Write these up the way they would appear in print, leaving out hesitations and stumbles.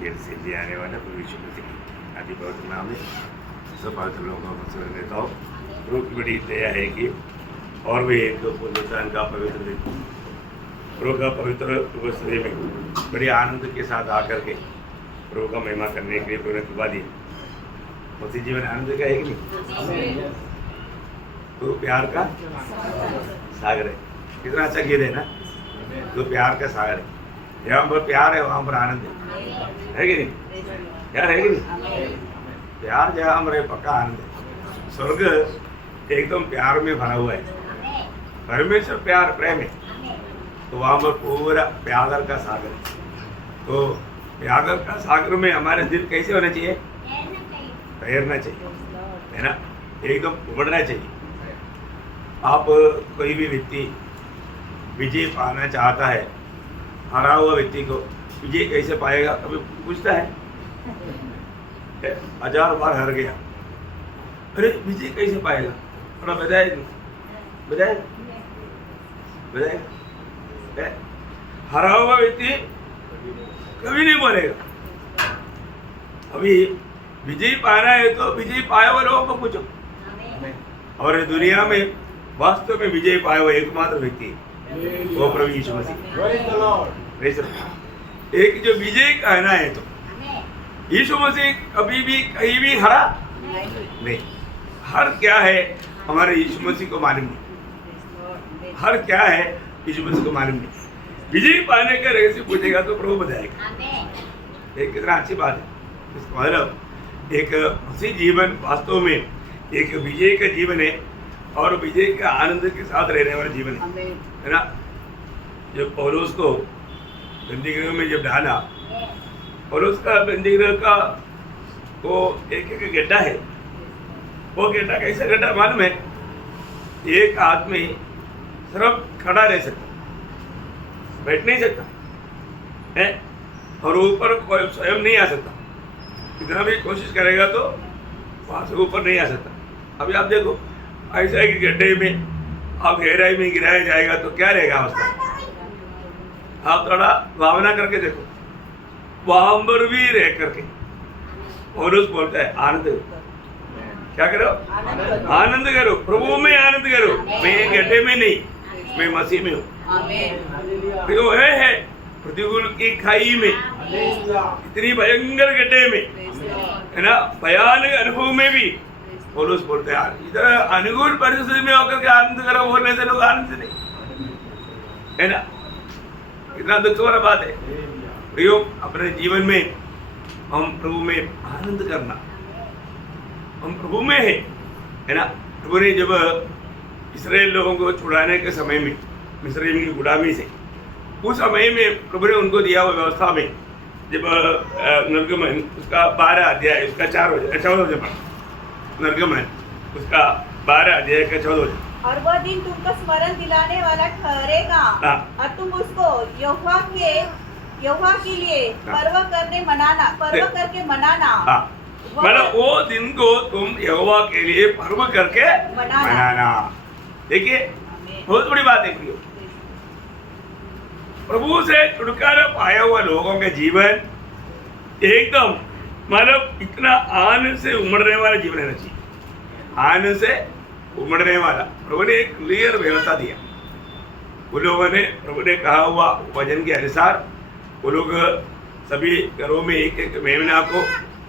Jail से ले आने वाला प्रभु यीशु मसीह आदि पवित्र नाम में सब पवित्र लोगों को स्मरण देता हूँ। प्रभु की बड़ी दया है कि और भी एक दो पुनरुत्थान का पवित्र दिन प्रभु का पवित्र उपस्थिति में बड़ी आनंद के साथ आकर के प्रभु का महिमा करने के लिए प्रभु ने कृपा दी। मसीह जीवन आनंद का है कि नहीं? तो प्यार का सागर है। कितना अच्छा गीत है ना, तो प्यार का सागर है। जहाँ पर प्यार है वहाँ पर आनंद है कि नहीं? प्यार है कि नहीं? प्यार जहाँ पर है पक्का आनंद है। स्वर्ग एकदम प्यार में भरा हुआ है। परमेश्वर प्यार प्रेम है, तो वहाँ पर पूरा प्यार का सागर है। तो प्यार का सागर में हमारे दिल कैसे होना चाहिए? तैरना चाहिए, है ना, एकदम उमड़ना चाहिए। आप कोई भी व्यक्ति विजय पाना चाहता है, हारा हुआ व्यक्ति को विजय कैसे पाएगा कभी पूछता है? 1000 बार हार गया, अरे विजय कैसे पाएगा? थोड़ा बताए बताए बताए। हारा हुआ व्यक्ति कभी नहीं बोलेगा। अभी विजय पाना है तो विजय पाए हुए लोगों को पूछो। और दुनिया में वास्तव में विजय पाया हुआ एकमात्र व्यक्ति वो प्रभु यीशु मसीह। एक जो विजय कहना है तो यीशु मसीह कभी भी कहीं भी हरा नहीं। हर क्या है हमारे यीशु मसीह को मालूम नहीं। हर क्या है यीशु मसीह को मालूम नहीं। विजय पाने का रहस्य पूछेगा तो प्रभु बताएगा। एक कितना अच्छी बात है। इसका मतलब एक मसीह जीवन वास्तव में एक विजय का जीवन है और विजय का आनंद के साथ रहने वाला जीवन है ना। जब पौलुस को बंदीगृह में जब डाला, पौलुस का बंदीगृह का वो एक गड्ढा है। वो गड्ढा कैसा गड्ढा मालूम है? एक आदमी सिर्फ खड़ा रह सकता, बैठ नहीं सकता है, और ऊपर कोई स्वयं नहीं आ सकता। कितना भी कोशिश करेगा तो वहां से ऊपर नहीं आ सकता। अभी आप देखो ऐसा कि गड्ढे में आप गहराई में गिराया जाएगा तो क्या रहेगा अवस्था? आप थोड़ा भावना करके देखो, वहां पर भी रह करके पौलुस बोलता है आनंद करो। क्या करो? आनंद करो, प्रभु में आनंद करो। मैं गड्ढे में नहीं, मैं मसीह में हूँ। तो है प्रतिकूल की खाई में, इतनी भयंकर गड्ढे में, है ना, भयानक अनुभव में भी पौलुस बोलते हैं इधर अनुकूल परिस्थिति में होकर के आनंद करो, बोलने से लोग आनंद नहीं, है ना। इतना दुख वाला बात है। प्रियो, अपने जीवन में हम प्रभु में आनंद करना, हम प्रभु में है ना। प्रभु ने जब इस्राएल लोगों को छुड़ाने के समय में मिस्र की गुलामी से, उस समय में प्रभु ने उनको दिया हुआ व्यवस्था में जब निर्गमन उसका 12 अध्याय उसका 14 निर्गमन उसका 12 अध्याय का 14। और वह दिन तुमको स्मरण दिलाने वाला ठहरेगा और तुम उसको यहोवा के लिए पर्व करके मनाना। मतलब वो दिन को तुम यहोवा के लिए पर्व करके मनाना। देखिए बहुत बड़ी बात है प्रियो। प्रभु से छुटकारा पाया हुआ लोगों का जीवन एकदम मतलब इतना आनंद से उमड़ने वाला जीवन रहना चाहिए। आनंद से उमड़ने वाला प्रभु ने एक क्लियर व्यवस्था दिया। वो लोगों ने प्रभु ने कहा हुआ वचन के अनुसार वो लोग सभी घरों में एक एक मेमना को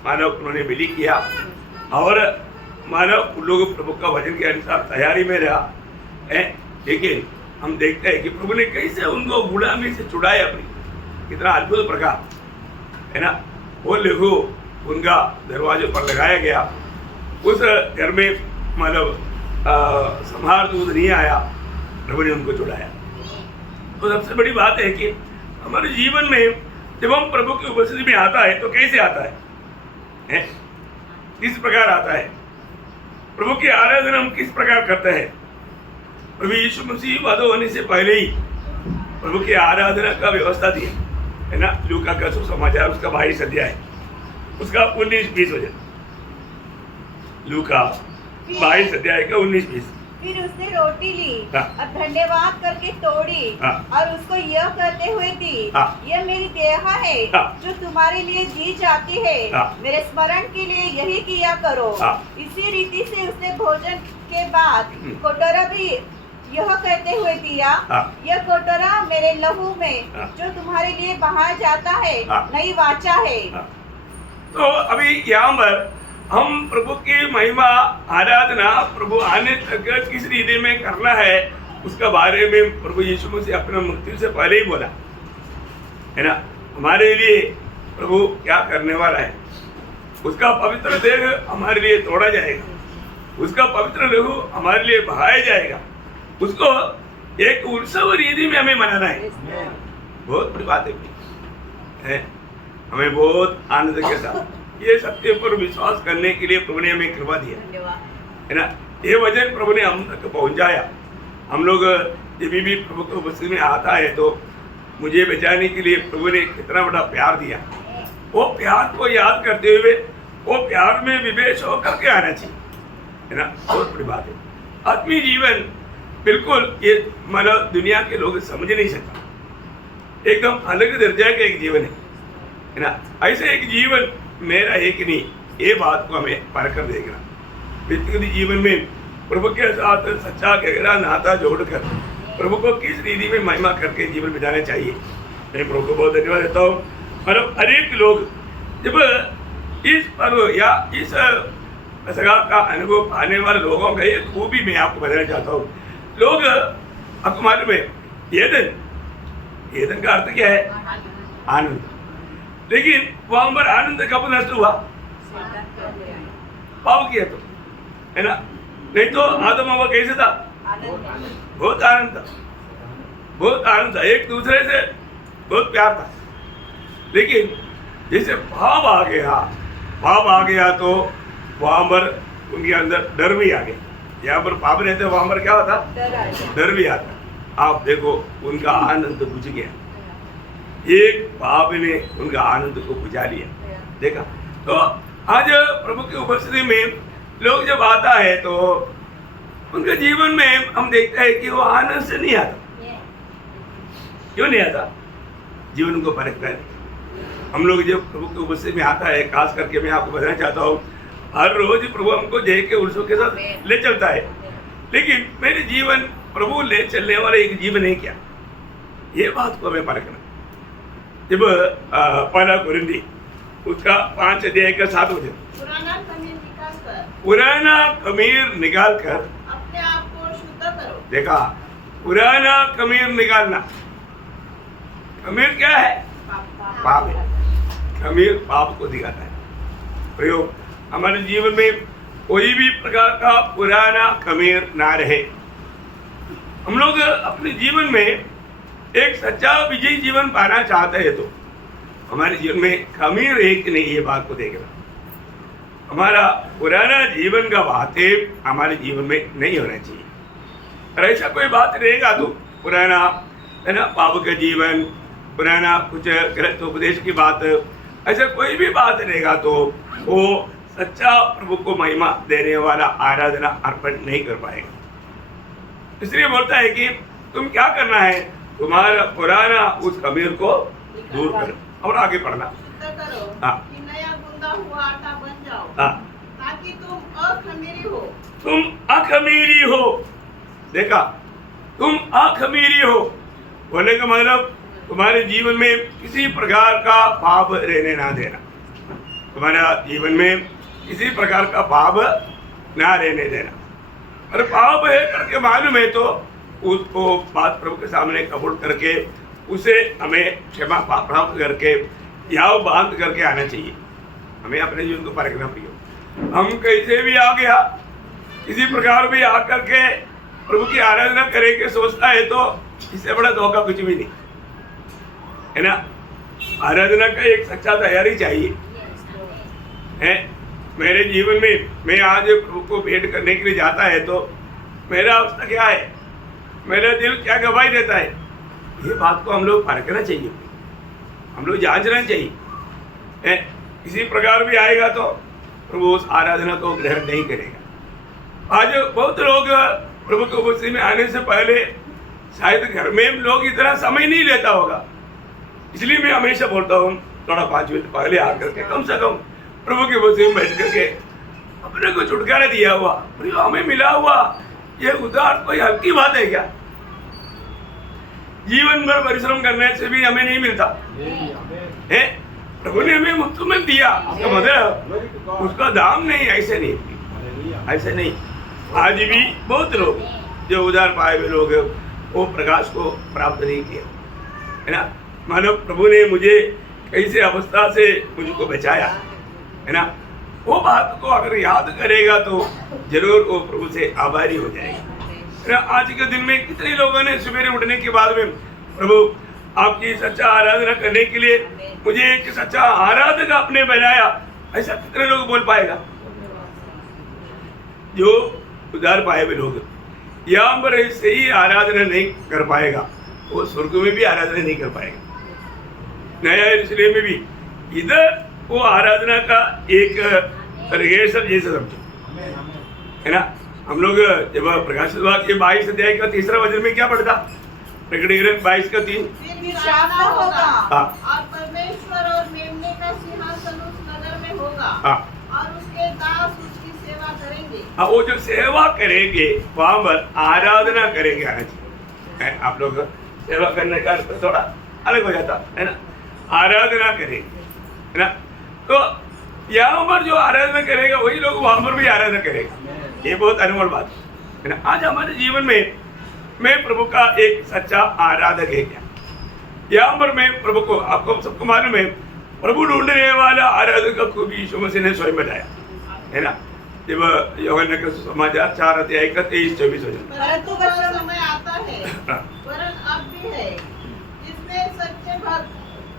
मानव उन्होंने बलि किया और मानव उन लोग प्रभु का वचन के अनुसार तैयारी में रहा है। लेकिन हम देखते हैं कि प्रभु ने कैसे उनको गुलामी से छुड़ाया अपनी, कितना अद्भुत प्रकार, है ना। वो लहू उनका दरवाजे पर लगाया गया। उस घर में मतलब संहार दूध नहीं आया, प्रभु ने उनको छुड़ाया। तो सबसे बड़ी बात है कि हमारे जीवन में जब हम प्रभु की उपस्थिति में आता है तो कैसे आता है? किस प्रकार आता है? प्रभु की आराधना हम किस प्रकार करते हैं? प्रभु यीशु मसीह वादा होने से पहले ही प्रभु की आराधना का व्यवस्था दी है ना। लूका का सुसमाचार उसका 22 अध्याय उसका 19-20 वचन। लूका 22 अध्याय का 19-20 फिर उसने रोटी ली हाँ। और धन्यवाद करके तोड़ी हाँ। और उसको यह कहते हुए दी, हाँ। यह मेरी देह है हाँ। जो तुम्हारे लिए दी जाती है, हाँ। मेरे स्मरण के लिए यही किया करो। हाँ। इसी रीति से उसने भोजन के बाद कटोरा भी यह कहते हुए दिया, हाँ। यह कटोरा मेरे लहू में हाँ। जो तुम्हारे लिए बहाया जाता है हाँ। नई वाचा है। हाँ। तो अभी यहाँ पर हम प्रभु की महिमा आराधना प्रभु आने तक किस रीति में करना है उसका बारे में प्रभु यीशु मसीह अपना मृत्यु से पहले ही बोला है ना। हमारे लिए प्रभु क्या करने वाला है, उसका पवित्र देह हमारे लिए तोड़ा जाएगा, उसका पवित्र लहू हमारे लिए बहाया जाएगा, उसको एक उत्सव रीति में हमें मनाना है। बहुत बड़ी बात है, हमें बहुत आनंद के साथ ये सत्य पर विश्वास करने के लिए प्रभु ने हमें कृपा दिया है ना। ये वचन प्रभु ने हम तक पहुंचाया। हम लोग जब भी प्रभु को उपस्थिति में आता है तो मुझे बचाने के लिए प्रभु ने कितना बड़ा प्यार दिया, वो प्यार को याद करते हुए वो प्यार में विवेश होकर के आना चाहिए है ना। बहुत बड़ी बात है। आत्मीय जीवन बिल्कुल ये मतलब दुनिया के लोग समझ नहीं सकता, एकदम अलग दर्जा का एक जीवन है ना। ऐसे एक जीवन मेरा है कि नहीं, ये बात को हमें परख देखना। व्यक्तिगत जीवन में प्रभु के साथ सच्चा गहरा नाता जोड़कर प्रभु को किस रीति में महिमा करके जीवन बिताना चाहिए। मैं प्रभु को बहुत धन्यवाद देता हूँ। मतलब अनेक लोग जब इस पर्व या इस सगा का अनुभव पाने वाले लोगों का एक खूबी मैं आपको बताना चाहता हूँ। लोग आपको मालूम है एदन का अर्थ क्या है? आनंद। लेकिन वहां पर आनंद कब नष्ट हुआ? पाप किया तो है ना। नहीं तो आदम हवा कैसे था? बहुत आनंद था, बहुत आनंद था, एक दूसरे से बहुत प्यार था। लेकिन जैसे पाप आ गया तो वहां पर उनके अंदर डर भी आ गया। यहाँ पर पाप रहते वहां पर क्या होता? डर भी आता। आप देखो उनका आनंद बुझ गया, एक पाप ने उनका आनंद को बुझा लिया। देखा तो आज प्रभु की उपस्थिति में लोग जब आता है तो उनके जीवन में हम देखते हैं कि वो आनंद से नहीं आता। क्यों नहीं आता? जीवन को परख कर हम लोग जब प्रभु की उपस्थिति में आता है, खास करके मैं आपको बताना चाहता हूँ, हर रोज प्रभु हमको जय के उत्सव के साथ ले चलता है। लेकिन मेरे जीवन प्रभु ले चलने वाला एक जीवन है क्या, ये बात को हमें परखना। जब पहला कुरिन्थी उसका 5 अध्याय का 7 वचन, पुराना खमीर निकाल कर अपने आप को शुद्ध करो। देखा, पुराना खमीर निकालना। खमीर क्या है? पाप है। खमीर पाप को दिखाता है। प्रयोग हमारे जीवन में कोई भी प्रकार का पुराना खमीर ना रहे। हम लोग अपने जीवन में एक सच्चा विजयी जीवन पाना चाहते हैं तो हमारे जीवन में खमीर एक नहीं, ये बात को देखना। हमारा पुराना जीवन का बातें हमारे जीवन में नहीं होना चाहिए। और ऐसा कोई बात रहेगा तो पुराना है ना, पाप का जीवन, पुराना कुछ गलत उपदेश की बात, ऐसा कोई भी बात रहेगा तो वो सच्चा प्रभु को महिमा देने वाला आराधना अर्पण नहीं कर पाएगा। इसलिए बोलता है कि तुम क्या करना है, तुम्हारा पुराना उस खमीर को दूर करो। और आगे पढ़ना, करो कि नया गूंदा हुआ आटा बन जाओ, ताकि तुम अखमीरी हो। तुम अखमीरी हो। देखा, तुम अखमीरी हो बोलने का मतलब तुम्हारे जीवन में किसी प्रकार का पाप रहने ना देना। तुम्हारा जीवन में किसी प्रकार का पाप ना रहने देना। और पाप है करके मालूम है तो उसको बात प्रभु के सामने कबूल करके उसे हमें क्षमा प्राप्त करके याव बांध करके आना चाहिए। हमें अपने जीवन को परखना पड़ेगा। हम कैसे भी आ गया, किसी प्रकार भी आकर के प्रभु की आराधना करेंगे सोचता है तो इससे बड़ा धोखा कुछ भी नहीं है ना। आराधना का एक सच्चा तैयारी चाहिए है। मेरे जीवन में मैं आज प्रभु को भेंट करने के लिए जाता है तो मेरा अवस्था क्या है, मेरा दिल क्या गवाही देता है, ये बात को हम लोग परखना चाहिए, हम लोग जांचना चाहिए। किसी प्रकार भी आएगा तो प्रभु उस आराधना को ग्रहण नहीं करेगा। आज बहुत लोग प्रभु के उपस्थिति में आने से पहले शायद घर में लोग इतना समय नहीं लेता होगा, इसलिए मैं हमेशा बोलता हूँ थोड़ा 5 मिनट पहले आकर के कम से कम प्रभु के उपस्थिति में बैठ करके अपने को छुटकारा दिया हुआ हमें मिला हुआ ये उद्धार कोई हल्की बात है क्या? जीवन भर परिश्रम करने से भी हमें नहीं मिलता है। प्रभु ने हमें मुफ्त में दिया, उसका मतलब उसका दाम नहीं, ऐसे नहीं। आज भी बहुत लोग जो उद्धार पाए हुए लोग हैं वो प्रकाश को प्राप्त नहीं किया है ना। मानो प्रभु ने मुझे कैसे अवस्था से मुझको बचाया है ना, वो बात को अगर याद करेगा तो जरूर वो प्रभु से आभारी हो जाएगा है ना। आज के दिन में कितने लोगों ने सवेरे उठने के बाद में प्रभु आपकी सच्चा आराधना करने के लिए मुझे एक सच्चा आराधक आपने बनाया, ऐसा कितने लोग बोल पाएगा? जो उद्धार पाए हुए लोग यहाँ पर ऐसे ही आराधना नहीं कर पाएगा, वो स्वर्ग में भी आराधना नहीं कर पाएगा। नया यरूशलेम में भी इधर वो आराधना का एक रिहर्सल जैसे समझो है ना। हम लोग जब प्रकाशित वाक्य के 22 अध्याय का 3रा वचन में क्या पढ़ता? प्रकटीकरण 22 का 3 फिर शाप न होगा हाँ। और परमेश्वर और मेमने का सिंहासन उस नगर में होगा हाँ। और उसके दास उसकी सेवा करेंगे। हाँ, वो जो सेवा करेंगे वहां पर आराधना करेंगे है। आप लोग सेवा करने का अर्थ थोड़ा अलग हो जाता है ना, आराधना करेंगे है ना। तो यहाँ पर जो आराधना करेगा वही लोग वहां पर भी आराधना करेगा, ये बहुत अनमोल बात है ना। आज हमारे जीवन में मैं प्रभु का एक सच्चा आराधक है क्या? यहाँ पर मैं प्रभु को, आपको सबको मालूम है, प्रभु ढूंढने वाला आराधक को भी यीशु मसीह ने स्वयं बताया है ना। जब यूहन्ना का समाचार 4 अध्याय का 23-24 वचन, परंतु वह समय आता है वरन अब भी है जिसमें सच्चे भक्त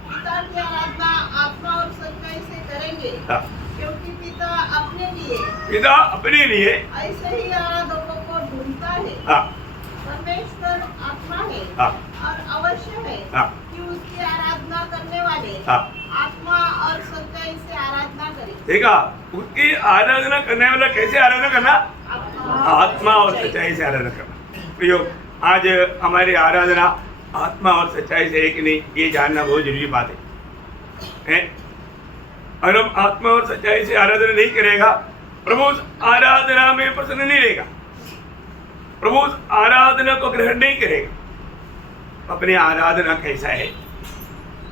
पिता की आराधना आत्मा और सच्चाई से करेंगे, क्योंकि पिता अपने लिए ऐसे ही आराधकों को ढूंढता है। परमेश्वर आत्मा है और अवश्य है कि उसकी आराधना करने वाले आत्मा और सच्चाई से आराधना करें। देखा, उसकी आराधना करने वाला कैसे आराधना करना? आत्मा और सच्चाई से आराधना करना। प्रियो, आज हमारी आराधना आत्मा और सच्चाई से है कि नहीं, ये जानना बहुत जरूरी बात है। और हम आत्मा और सच्चाई से आराधना नहीं करेगा, प्रभु उस आराधना में प्रसन्न नहीं रहेगा, प्रभु उस आराधना को ग्रहण नहीं करेगा। अपनी आराधना कैसा है,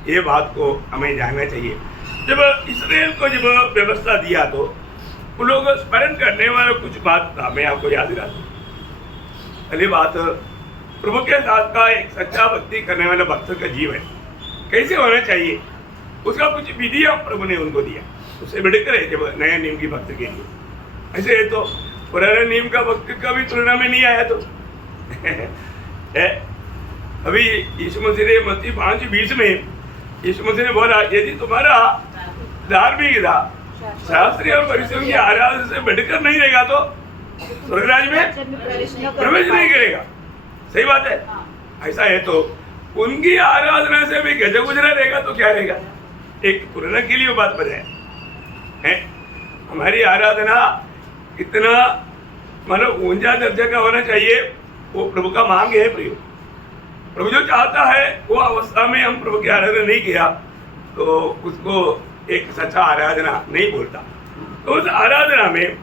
ये बात को हमें जानना चाहिए। जब इस्राएल को जब व्यवस्था दिया तो उन लोग स्मरण करने वाला कुछ बात था, मैं आपको याद दिलाता हूँ। पहली बात, प्रभु के साथ का एक सच्चा भक्ति करने वाला भक्त का जीवन कैसे होना चाहिए, उसका कुछ विधियां प्रभु ने उनको दिया। उससे बढ़कर है जब नया नियम की भक्त के लिए, ऐसे है तो पुराने नियम का भक्त कभी तुलना में नहीं आया। तो अभी यीशु मसीह ने मत्ती 5:20 में यीशु मसीह ने बोला, यदि तुम्हारा धार्मिकता शास्त्री और फरीसियों की आराधना से बढ़कर नहीं रहेगा तो स्वर्गराज में प्रवेश नहीं करेगा। सही बात है। ऐसा है तो उनकी आराधना से भी गजब गुजरा रहेगा तो क्या रहेगा? एक तुलना के लिए वो बात बताया है। हमारी आराधना इतना मतलब ऊंचा दर्जा का होना चाहिए, वो प्रभु का मांग है। प्रियो, प्रभु जो चाहता है वो अवस्था में हम प्रभु की आराधना नहीं किया तो उसको एक सच्चा आराधना नहीं बोलता। तो उस आराधना में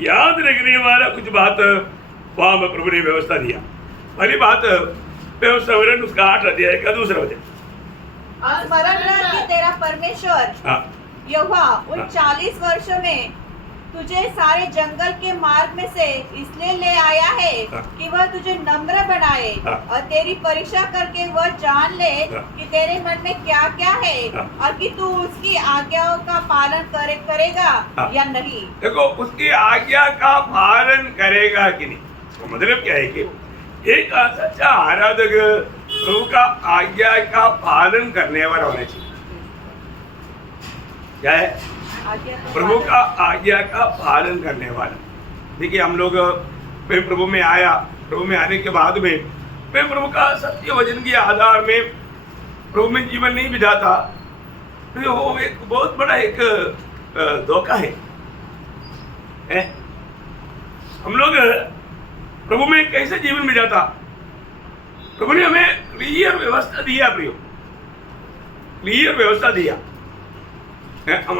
याद रखने वाला कुछ बात वहां में प्रभु ने व्यवस्था दिया। पहली बात, व्यवस्था वर्णन उसका 8 अध्याय का 2 वचन, स्मरण रख कि तेरा परमेश्वर यहोवा उन 40 वर्षों में तुझे सारे जंगल के मार्ग में से इसलिए ले आया है कि वह तुझे नम्र बनाए और तेरी परीक्षा करके वह जान ले कि तेरे मन में क्या क्या है और कि तू उसकी आज्ञाओं का पालन करेगा या नहीं। देखो, उसकी आज्ञा का पालन करेगा कि नहीं, तो मतलब क्या है कि एक सच्चा आराधक प्रभु का आज्ञा का पालन करने वाला होना चाहिए। क्या है? प्रभु का आज्ञा का पालन करने वाला। देखिए, हम लोग मैं प्रभु में आया, प्रभु में आने के बाद में मैं प्रभु का सत्य वचन के आधार में प्रभु में जीवन नहीं बिताता तो वो एक बहुत बड़ा एक धोखा है। हम लोग प्रभु में कैसे जीवन में जाता। प्रभु ने हमें क्लियर व्यवस्था दिया प्रियो, क्लियर व्यवस्था दिया।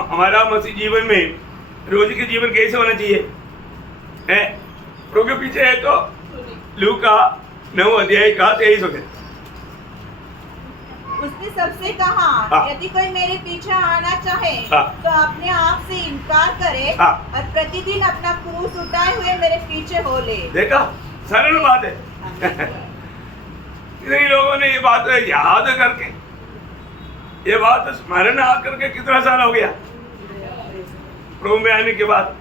हमारा मसीह जीवन में रोज के जीवन कैसे होना चाहिए है। प्रभु के पीछे है तो लूका 9 अध्याय का 23 होते। उसने सबसे कहा, यदि कोई मेरे पीछे आना चाहे तो अपने आप से इनकार करे और प्रतिदिन अपना क्रूस उठाए हुए मेरे पीछे हो ले। देखा, सरल बात है। कितने लोगों ने ये बात याद करके, ये बात स्मरण आ करके कितना साल हो गया प्रभु में आने के बाद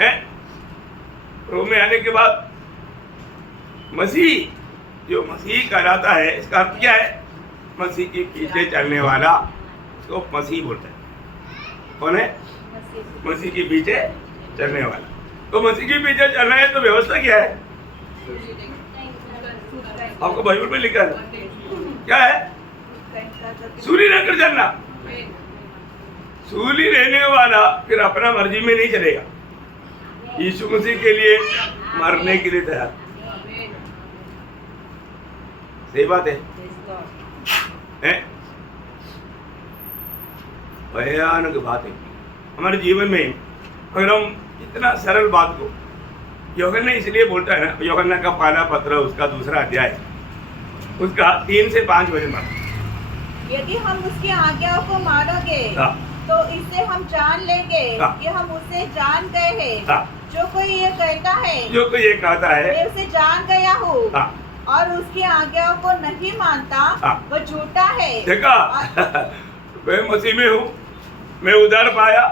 है। प्रभु में आने के बाद मसीह, जो मसीह कहलाता है, इसका अर्थ क्या है? मसीह के पीछे चलने वाला, उसको मसीह बोलते हैं। कौन है? मसीह के पीछे चलने वाला। तो मसीह के पीछे चलना है तो व्यवस्था क्या है? आपको बाइबल में लिखा है क्या है? सूली रहकर चलना। सूली रहने वाला फिर अपना मर्जी में नहीं चलेगा, यीशु मसीह के लिए मरने के लिए तैयार। सही बात है? भयानक बात है हमारे जीवन में। अगर हम इतना सरल बात को, यूहन्ना इसलिए बोलता है ना, यूहन्ना का पहला पत्र उसका 2 अध्याय उसका 3 से 5 वचन पढ़। यदि हम उसकी आज्ञाओं को मानोगे तो इससे हम जान लेंगे कि हम उसे जान गए हैं। जो कोई ये कहता है मैं उसे जान गया हूँ और उसकी आज्ञाओं को नहीं मानता, वो झूठा है। देखा, मैं मसीह में हूँ, मैं उद्धार पाया,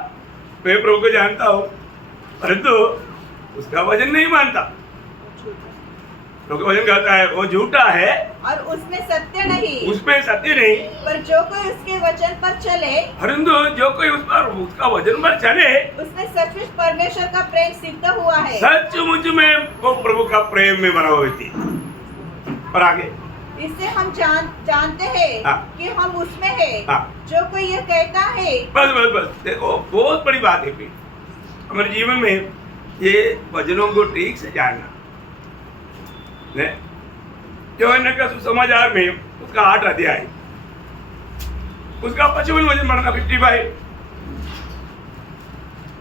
मैं प्रभु को जानता हूँ, परंतु उसका वचन नहीं मानता। प्रभु का वचन कहता है वो झूठा है और उसमें सत्य नहीं, पर जो कोई उसके वचन पर चले, परंतु जो कोई उस पर उसका वचन पर चले, उसमें सचमुच परमेश्वर का प्रेम सिद्ध हुआ है। सचमुच में वो प्रभु का प्रेम में बना हुई थी। और आगे इससे हम जानते हैं कि हम उसमें हैं। जो कोई ये कहता है, बस देखो, बहुत बड़ी बात है फिर हमारे जीवन में ये वचनों को ठीक से जानना। यूहन्ना का सुसमाचार में उसका 8 अध्याय उसका 55 वचन पढ़ना 55।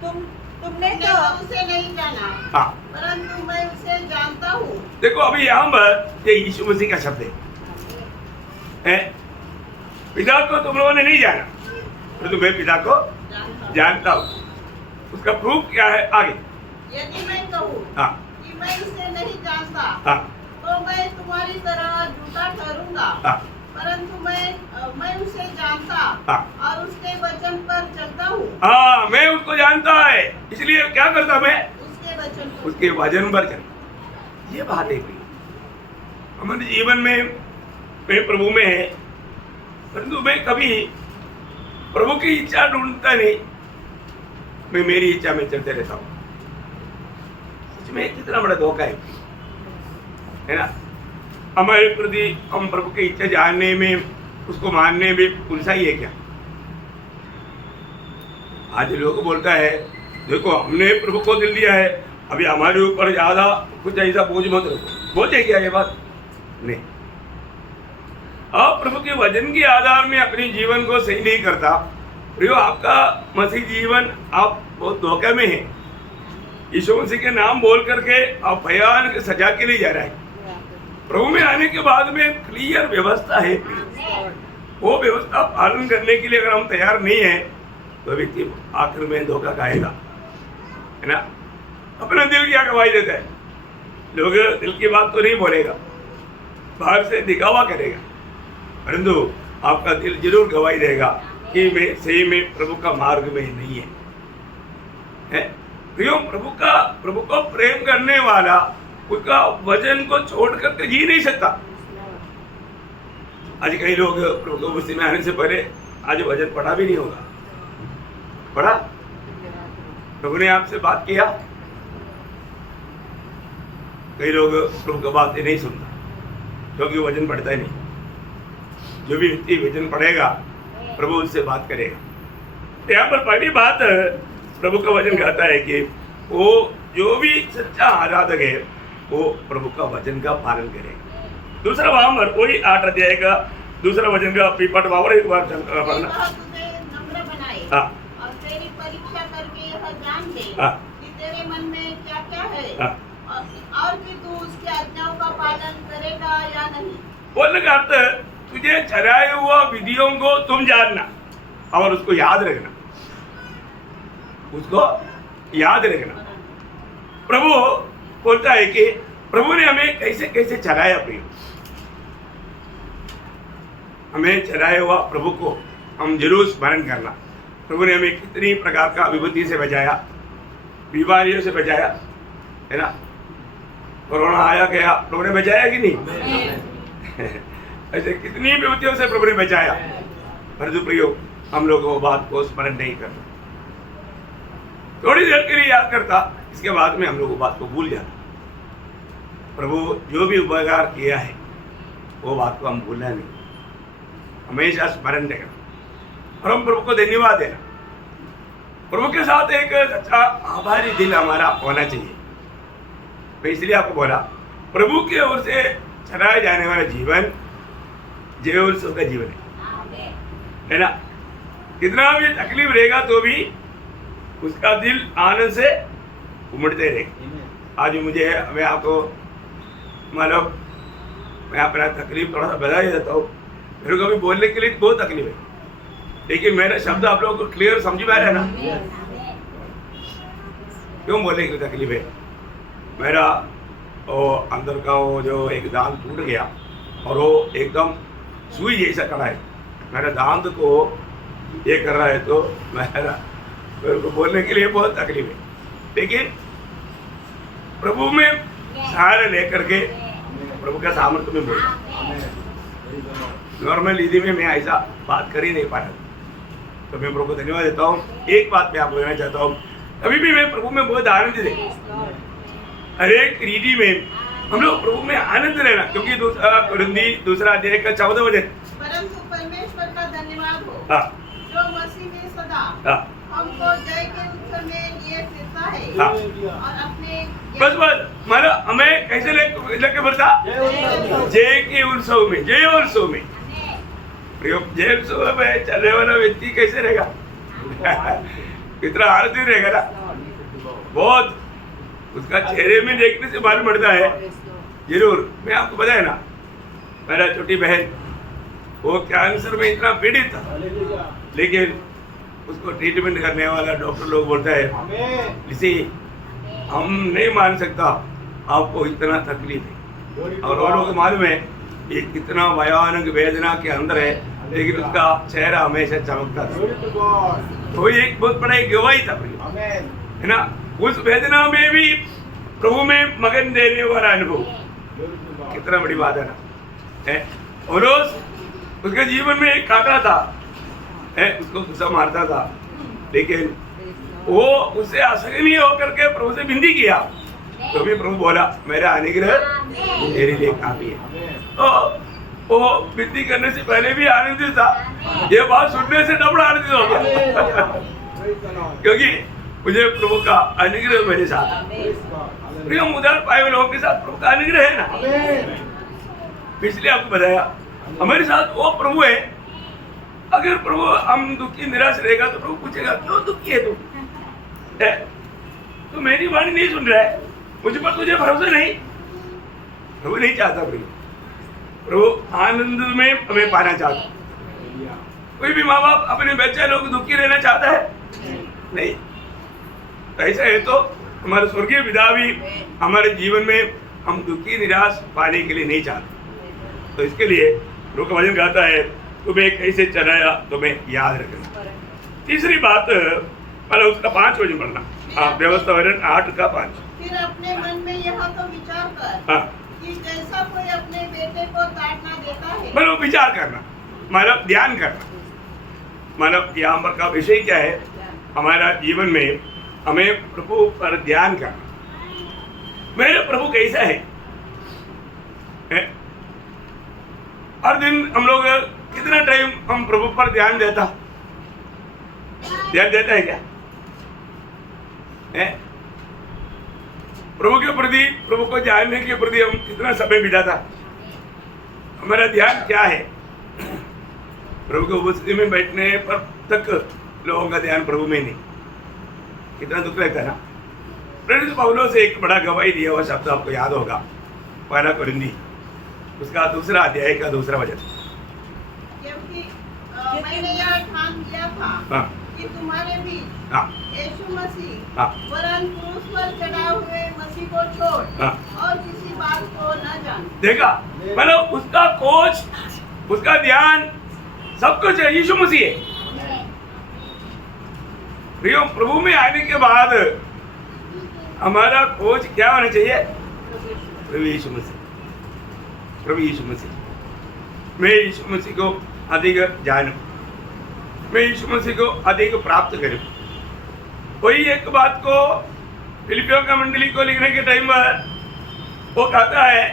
तुमने तो उसे नहीं जाना, परंतु मैं उसे जानता हूँ। देखो अभी यहाँ पर ये यीशु मसीह का शब्द है। पिता को तुम लोगों ने नहीं जाना, परंतु मैं पिता को जानता हूँ। उसका प्रूफ क्या है? आगे यदि मैं कहूँ कि मैं उसे नहीं जानता, तो मैं तुम्हारी तरह झूठा ठहरूंगा, परंतु मैं उसे जानता और उसके वचन पर चलता हूँ। मैं उसको जानता है, इसलिए क्या करता मैं? उसके वचन पर चलता। ये बात है हमारे जीवन में। मैं प्रभु में है, परंतु मैं कभी प्रभु की इच्छा ढूंढता नहीं, मैं मेरी इच्छा में चलते रहता हूँ। सच में कितना बड़ा धोखा है ना। हमारे प्रति हम प्रभु की इच्छा जानने में, उसको मानने में उलझा ही है क्या? आज लोग बोलता है देखो हमने प्रभु को दिल दिया है, अभी हमारे ऊपर ज्यादा कुछ ऐसा बोझ मत रखो। बोझ है क्या ये बात? नहीं। आप प्रभु के वचन के आधार में अपने जीवन को सही नहीं करता, प्रियो आपका मसीह जीवन आप बहुत धोखे में है। यीशु मसीह के नाम बोल करके आप भयानक सजा के लिए जा रहा है। प्रभु में आने के बाद में क्लियर व्यवस्था है, वो व्यवस्था पालन करने के लिए अगर हम तैयार नहीं है तो व्यक्ति आखिर में धोखा खाएगा, है ना। अपना दिल क्या गवाही देता है? लोग दिल की बात तो नहीं बोलेगा, बाहर से दिखावा करेगा, परंतु आपका दिल जरूर गवाही देगा कि मैं सही में प्रभु का मार्ग में नहीं है। प्रियो प्रभु को प्रेम करने वाला उसका वचन को छोड़ करके जी नहीं सकता। आज कई लोग प्रभु को मसीह में आने से पहले आज वचन पढ़ा भी नहीं होगा। पढ़ा? प्रभु ने आपसे बात किया? कई लोग प्रभु की बातें नहीं सुनता क्योंकि वचन पढ़ता ही नहीं। जो भी व्यक्ति वचन पढ़ेगा प्रभु उससे बात करेगा। यहाँ पर पहली बात प्रभु का वचन कहता है कि वो जो भी सच्चा आराधक है वो प्रभु का वचन का पालन करेगा। दूसरा वामर वही 8 अध्याय का दूसरा वचन का पीपट वावर एक बार पढ़ना। तुझे नम्र बनाए हाँ। और तेरी परीक्षा करके यह जान ले हाँ। कि तेरे मन में क्या क्या है हाँ। और कि तू उसकी आज्ञाओं का पालन करेगा या नहीं। बोलने का अर्थ तुझे चलाए हुआ विधियों को तुम जानना और उसको याद रखना, उसको याद रखना। प्रभु बोलता है कि प्रभु ने हमें कैसे कैसे चलाया, प्रिय हमें चलाया हुआ प्रभु को हम जरूर स्मरण करना। प्रभु ने हमें कितनी प्रकार का विभूति से बचाया, बीमारियों से बचाया, है ना। कोरोना आया गया, प्रभु ने बचाया कि नहीं? ऐसे कितनी विभूतियों से प्रभु ने बचाया, परंतु प्रियो हम लोग वो बात को स्मरण नहीं करते। थोड़ी देर के लिए याद करता, इसके बाद में हम लोग वो बात को भूल जाता। प्रभु जो भी उपकार किया है वो बात को हम भूलना नहीं, हमेशा स्मरण रखना और हम प्रभु को धन्यवाद देना। प्रभु के साथ एक सच्चा आभारी दिल हमारा होना चाहिए। मैं इसलिए आपको बोला, प्रभु की ओर से चलाए जाने वाला जीवन जय उत्सव का जीवन है ना। कितना भी तकलीफ रहेगा तो भी उसका दिल आनंद से उमड़ते रहेगा। आज मुझे मैं आपको मतलब मैं अपना तकलीफ थोड़ा सा बता देता हूँ। मेरे को भी बोलने के लिए बहुत तकलीफ है, लेकिन मेरा शब्द आप लोगों को क्लियर समझ में आ रहा है ना। क्यों बोलने के लिए तकलीफ है? मेरा वो अंदर का वो जो एक दांत टूट गया और वो एकदम सुई जैसा खड़ा है। मेरा दांत को ये कर रहा है तो मेरे को बोलने के लिए बहुत तकलीफ है, लेकिन प्रभु में सहारा लेकर के प्रभु का सामर्थ्य में बोल। नॉर्मल हिंदी में मैं ऐसा बात कर ही नहीं पाया, तो मैं प्रभु को धन्यवाद देता हूँ। एक बात मैं आपको कहना चाहता हूँ, अभी भी मैं प्रभु में बहुत आनंदित है। हर एक रीति में हम लोग प्रभु में आनंद लेना, क्योंकि दूसरा अध्याय का 14 वचन, परंतु परमेश्वर का धन्यवाद हो जो मसीह में सदा हमको जय के उत्सव में लिए फिरता है और अपने बस मतलब हमें कैसे लेके बढ़ता? जय के उत्सव में, जय उत्सव में। जय उत्सव में चलने वाला व्यक्ति कैसे रहेगा? कितना आनंदित रहेगा ना। बहुत उसका चेहरे में देखने से मालूम पड़ता है। जरूर मैं आपको बताया ना, मेरा छोटी बहन वो कैंसर में इतना पीड़ित था, लेकिन उसको ट्रीटमेंट करने वाला डॉक्टर लोग बोलता है, इसी हम नहीं मान सकता आपको इतना तकलीफ है। और वो लोग मालूम है ये कितना भयानक वेदना के अंदर है, लेकिन उसका चेहरा हमेशा चमकता था। तो ये एक बहुत बड़ा गवाही था, है ना। उस वेदना में भी प्रभु में मगन देने वाला अनुभव कितना बड़ी बात है ना, है। और रोज उसके जीवन में एक कांटा था, है, उसको गुस्सा मारता था, लेकिन वो उससे असहनीय होकर के प्रभु से विनती किया, तो भी प्रभु बोला मेरा अनुग्रह तेरे लिए काफी है। तो वो विनती करने से पहले भी आनंदित था, ये बात सुनने से डबल आनंदित हो गया क्योंकि मुझे प्रभु का अनुग्रह मेरे साथ है। हम उदार पाए हुए लोगों के साथ प्रभु का अनुग्रह है ना। इसलिए आपको बताया हमारे साथ वो प्रभु है। अगर प्रभु हम दुखी निराश रहेगा तो प्रभु पूछेगा क्यों दुखी है तू? तो मेरी वाणी नहीं सुन रहा है, मुझ पर तुझे भरोसा नहीं। प्रभु नहीं चाहता, प्रभु आनंद में हमें पाना चाहता। कोई भी माँ बाप अपने बच्चे लोग दुखी रहना चाहता है? नहीं। ऐसा है तो हमारे स्वर्गीय पिता भी हमारे जीवन में हम दुखी निराश पाने के लिए नहीं चाहते। तो इसके लिए प्रभु का वचन कहता है तुम्हें कैसे चलाया तुम्हें याद रखना। तीसरी बात मतलब उसका 5 वचन पढ़ना, व्यवस्था वचन 8 का 5। फिर अपने मन में यह तो विचार कर कि जैसा कोई अपने बेटे को ताड़ना देता है, मतलब विचार करना मतलब ध्यान करना। मतलब यहाँ पर का विषय क्या है? हमारा जीवन में हमें प्रभु पर ध्यान करना। मेरा प्रभु कैसा है? हर दिन हम लोग कितना टाइम हम प्रभु पर ध्यान देता है क्या? प्रभु के प्रति, प्रभु को जानने के प्रति हम कितना समय बिताता, हमारा ध्यान क्या है? प्रभु की उपस्थिति में बैठने पर तक लोगों का ध्यान प्रभु में नहीं। कितना दुख लगता है ना। प्रेरित पौलुस से एक बड़ा गवाही दिया हुआ शब्द आपको याद होगा, पहला कुरिन्थी उसका 2 अध्याय का 2 वचन। क्योंकि मैंने यह ठान लिया था हाँ। कि तुम्हारे बीच हाँ। यीशु मसीह हाँ। वरन क्रूस पर चढ़ा हुए मसीह को छोड़ हाँ। और किसी बात को न जान। देखा, मतलब उसका कोच, उसका ध्यान सब कुछ है, यीशु मसीह है। प्रियो, प्रभु में आने के बाद हमारा कोच क्या होना चाहिए? प्रभु यीशु मसीह। प्रभु यीशु मसीह। मैं यीशु मसीह को अधिक जानूं, मैं यीशु मसीह को अधिक प्राप्त करूं। वही एक बात को फिलिपियों का मंडली को लिखने के टाइम पर वो कहता है,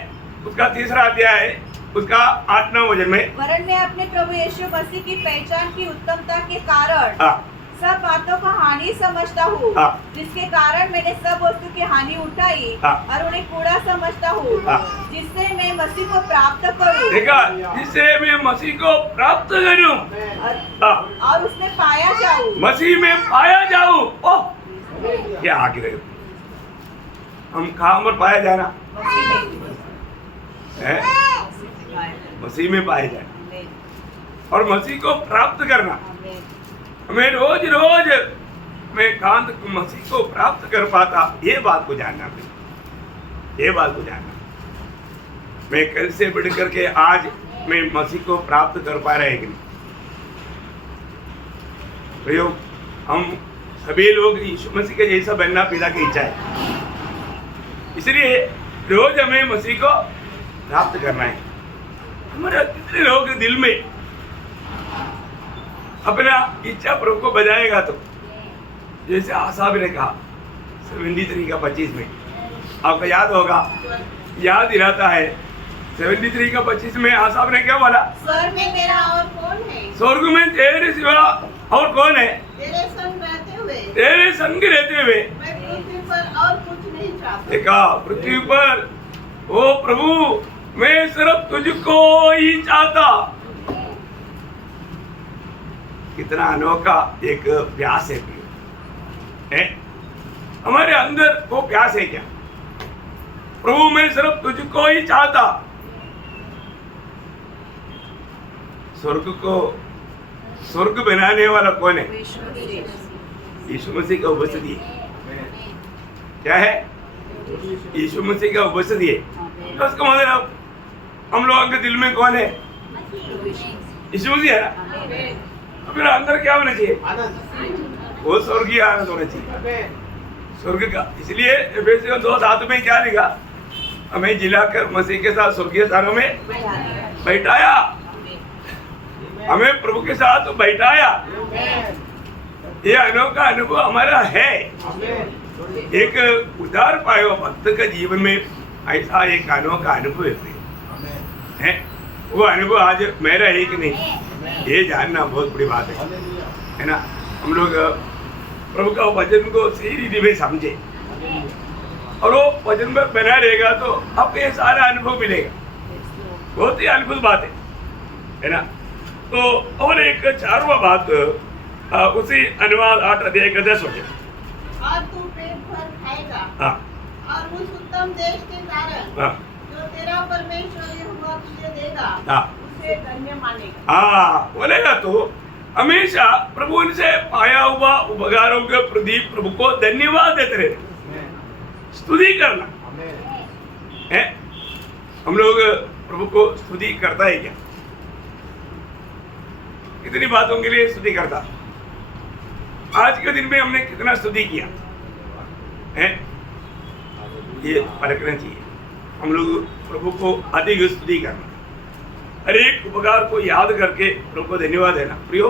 उसका 3 अध्याय उसका 8-9 वचन में, वरन मैं अपने प्रभु यीशु मसीह की पहचान की उत्तमता के कारण हाँ। सब बातों को हानि समझता हूँ, हाँ। जिसके कारण मैंने सब वस्तु की हानि उठाई हाँ। और उन्हें कूड़ा समझता हूँ, हाँ। जिससे मैं मसीह को प्राप्त करूँ। देखा, जिससे मैं मसीह को प्राप्त करूं हाँ। और उसमें पाया जाऊँ। मसीह में पाया जाऊं। ओह, क्या आगे रहे हम कहाँ पर पाया जाना है? मसीह में पाए जाए और मसीह को प्राप्त करना। हमें रोज रोज मैं कांत मसीह को प्राप्त कर पाता, ये बात को जानना, ये बात को जानना। मैं कल से बढ़ करके आज मैं मसीह को प्राप्त कर पा रहे कि नहीं? भैया, हम सभी लोग यीशु मसीह के जैसा बनना पिता की इच्छा है, इसलिए रोज हमें मसीह को प्राप्त करना है। हमारे कितने लोग दिल में अपना इच्छा प्रभु को बजाएगा, तो जैसे आसाब ने कहा 73 का 25 में, आपको याद होगा, याद दिलाता है 73 का 25 में आसाब ने क्या बोला? स्वर्ग में तेरा और कौन है? स्वर्ग में तेरे सिवा और कौन है? तेरे संग रहते हुए, तेरे संग रहते हुए मैं पृथ्वी पर और कुछ नहीं चाहता। देखा, पृथ्वी पर ओ प्रभु मैं सिर्फ तुझको ही चाहता। कितना अनोखा एक प्यास है, हमारे अंदर वो प्यास है क्या? प्रभु मैं सिर्फ तुझको ही चाहता। स्वर्ग बनाने वाला कौन है? यीशु मसीह का उपस्थिति है। क्या है? यीशु मसीह का उपस्थिति है। तो उसका मतलब हम लोगों के दिल में कौन है? यीशु मसीह है ना। फिर अंदर क्या होना चाहिए? वो स्वर्गीय आनंद होना चाहिए, स्वर्ग का। इसलिए एफेसियों 2:7 में क्या लिखा? हमें जिलाकर मसीह के साथ स्वर्गीय स्थानों में बैठाया, हमें प्रभु के साथ बैठाया। ये अनोखा अनुभव हमारा है। एक उदार पाए हुआ भक्त के जीवन में ऐसा एक अनोखा अनुभव है। वो अनुभव आज मेरा है कि नहीं, ये जानना बहुत बड़ी बात है ना। हम लोग प्रभु का वचन को सही रीति में समझे और वो वचन में बना रहेगा तो आपको ये सारा अनुभव मिलेगा। बहुत ही अद्भुत बात है ना। तो और एक 4वां बात उसी अनुवाद 8 अध्याय का 10 वचन। और तू पेट भर खाएगा हाँ। और उस उत्तम देश के कारण हाँ। जो तेरा परमेश्वर यहोवा तुझे देगा हाँ। उसे धन्य मानेगा। हाँ, बोलेगा तो हमेशा प्रभु से पाया हुआ उपकारों के प्रति प्रभु को धन्यवाद देते रहे, स्तुति करना है। हम लोग प्रभु को स्तुति करता है क्या? कितनी बातों के लिए स्तुति करता? आज के दिन में हमने कितना स्तुति किया है, ये परखना चाहिए। हम लोग प्रभु को अधिक स्तुति करना, हर एक उपकार को याद करके प्रभु को धन्यवाद देना। प्रियो,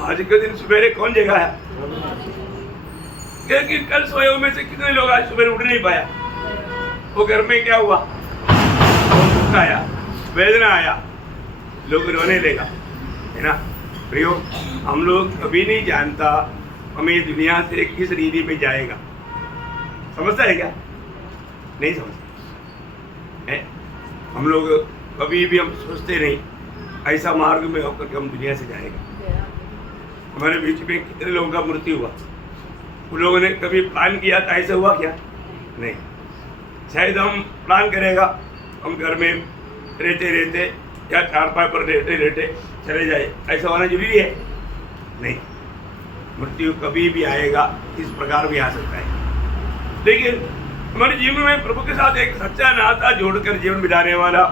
आज के दिन सुबह कौन जगह है? क्योंकि कल सोए में से कितने लोग आज सुबह उठ नहीं पाया? वो घर में क्या हुआ? दुख आया, वेदना आया, लोग रोने लगा, है ना। प्रियो, हम लोग कभी नहीं जानता हमें दुनिया से किस रीति में जाएगा। समझता है क्या? नहीं समझते हैं। हम लोग कभी भी हम सोचते नहीं ऐसा मार्ग में होकर के हम दुनिया से जाएगा। हमारे बीच में कितने लोगों का मृत्यु हुआ, उन लोगों ने कभी प्लान किया था ऐसा हुआ क्या? नहीं। शायद हम प्लान करेगा हम घर में रहते रहते या चारपाई पर रहते रहते चले जाए, ऐसा होना जरूरी है? नहीं। मृत्यु कभी भी आएगा, इस प्रकार भी आ सकता है। लेकिन हमारे जीवन में प्रभु के साथ एक सच्चा नाता जोड़कर जीवन बिताने वाला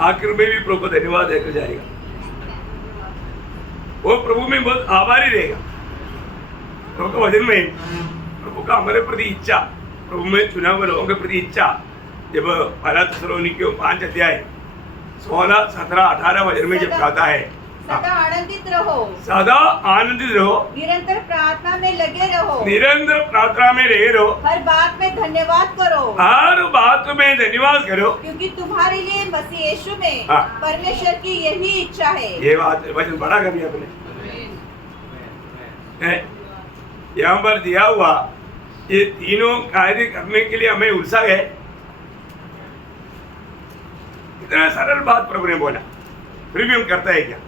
आखिर में भी प्रभु को धन्यवाद देकर जाएगा। वो प्रभु में बहुत आभारी रहेगा। प्रभु के वचन में प्रभु का हमारे प्रति इच्छा, प्रभु में चुना हुए लोगों के प्रति इच्छा, जब पहला थिस्सलुनीकियों 5 अध्याय 16, 17, 18 वचन में जब कहता है सदा आनंदित रहो, सदा आनंदित रहो, निरंतर प्रार्थना में लगे रहो, निरंतर प्रार्थना में लगे रहो, हर बात में धन्यवाद करो, हर बात में धन्यवाद करो, क्योंकि तुम्हारे लिए मसीह यीशु में हाँ। परमेश्वर की यही इच्छा है। ये बात वचन पढ़ा कभी आपने? यहाँ पर दिया हुआ ये तीनों कार्य करने के लिए हमें उत्साह है। इतना सरल बात प्रभु ने बोला, फिर भी हम करता है क्या?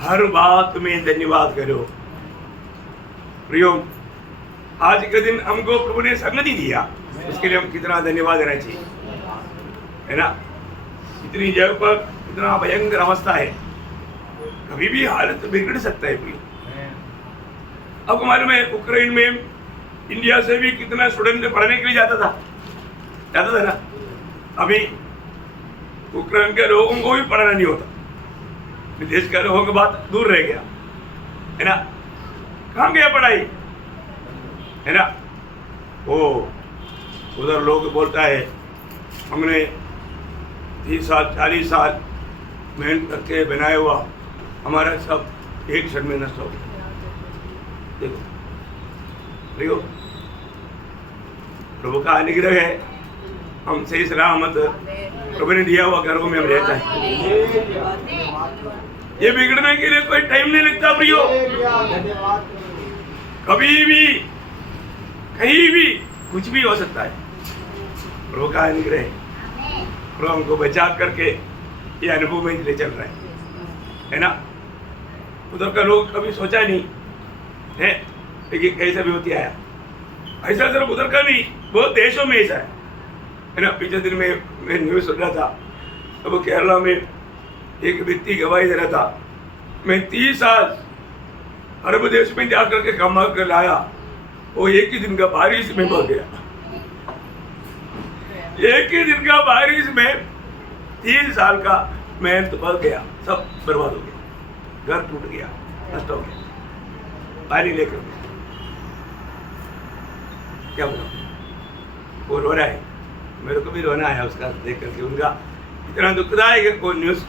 हर बात में धन्यवाद करो। प्रियो, आज के दिन हमको प्रभु ने संगति दिया, उसके लिए हम कितना धन्यवाद देना चाहिए, है ना? इतनी जगह पर इतना भयंकर अवस्था है, कभी भी हालत बिगड़ सकता है। प्रियो, अब हमारे में उक्रेन में इंडिया से भी कितना स्टूडेंट पढ़ने के लिए जाता था ना। अभी उक्रेन के लोगों को भी पढ़ना नहीं होता, विदेश के लोगों के बात दूर रह गया, है ना? कहाँ गया पढ़ाई, है ना? वो उधर लोग बोलता है हमने 30 साल 40 साल मेहनत करके बनाया हुआ हमारा सब एक क्षण में नष्ट हो गया। देखो प्रियो, प्रभु का अनुग्रह है, हम सही सलामत प्रभु ने दिया हुआ घरों में हम रहता है। ये बिगड़ने के लिए कोई टाइम नहीं लगता प्रियो। कभी भी कहीं भी कुछ भी हो सकता है। प्रभु का अनुग्रह प्रभु हमको बचा करके ये अनुभव में ले चल रहा है ना? उधर का लोग कभी सोचा नहीं है, लेकिन कैसा भी होती आया। ऐसा सिर्फ उधर का नहीं, बहुत देशों में ऐसा है ना? पिछले दिन में मैं न्यूज़ सुन रहा था, अब केरला में एक व्यक्ति गवाही दे रहा था, मैं 30 साल अरब देश में जाकर के कमा कर लाया, वो एक ही दिन का बारिश में बह गया। एक ही दिन का बारिश में 3 साल का मेहनत बह गया, सब बर्बाद हो गया, घर टूट गया, नष्ट हो गया, पानी लेकर। क्या बोला? वो रो रहा है, मेरे को भी रोना आया उसका देख करके। उनका इतना दुखदायक वो न्यूज़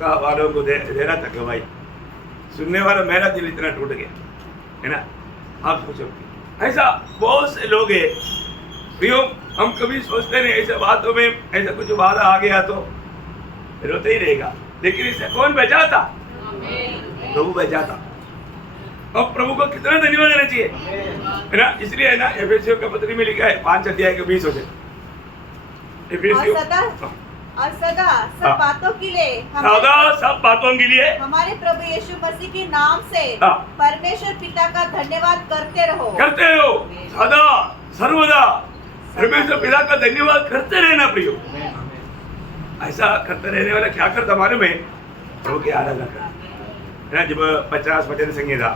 का वालों को दे रहा था कि भाई सुनने वाला मेरा दिल इतना टूट गया, है ना? आप सोचो, ऐसा बहुत से लोग हैं प्रियो, हम कभी सोचते नहीं ऐसे बातों में, ऐसा कुछ बाधा आ गया तो रोते ही रहेगा, लेकिन इसे कौन बचाता? प्रभु बचाता। अब प्रभु को कितना धन्यवाद देना चाहिए, है ना? इसलिए है ना, एफेसियों का पत्री में लिखा है 5 अध्याय के 20 वचन, और सदा सब बातों के लिए सब बातों के लिए हमारे प्रभु यीशु मसीह के नाम से परमेश्वर पिता का धन्यवाद करते रहो। सदा सर्वदा परमेश्वर पिता का धन्यवाद करते रहना प्रियो। ऐसा करते रहने वाला क्या करता मालूम है? प्रभु की आराधना करता है ना। जब 50 वचन संहिता